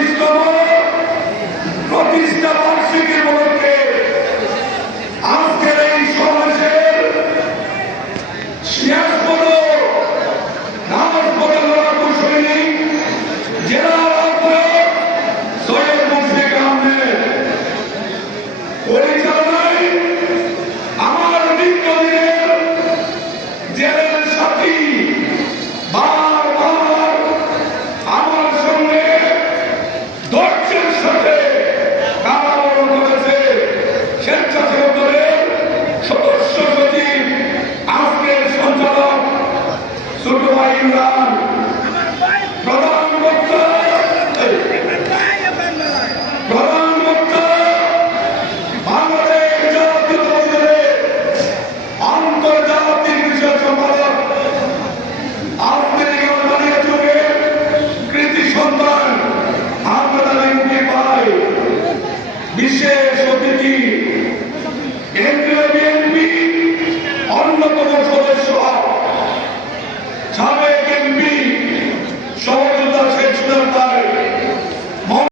Cristo. why you are.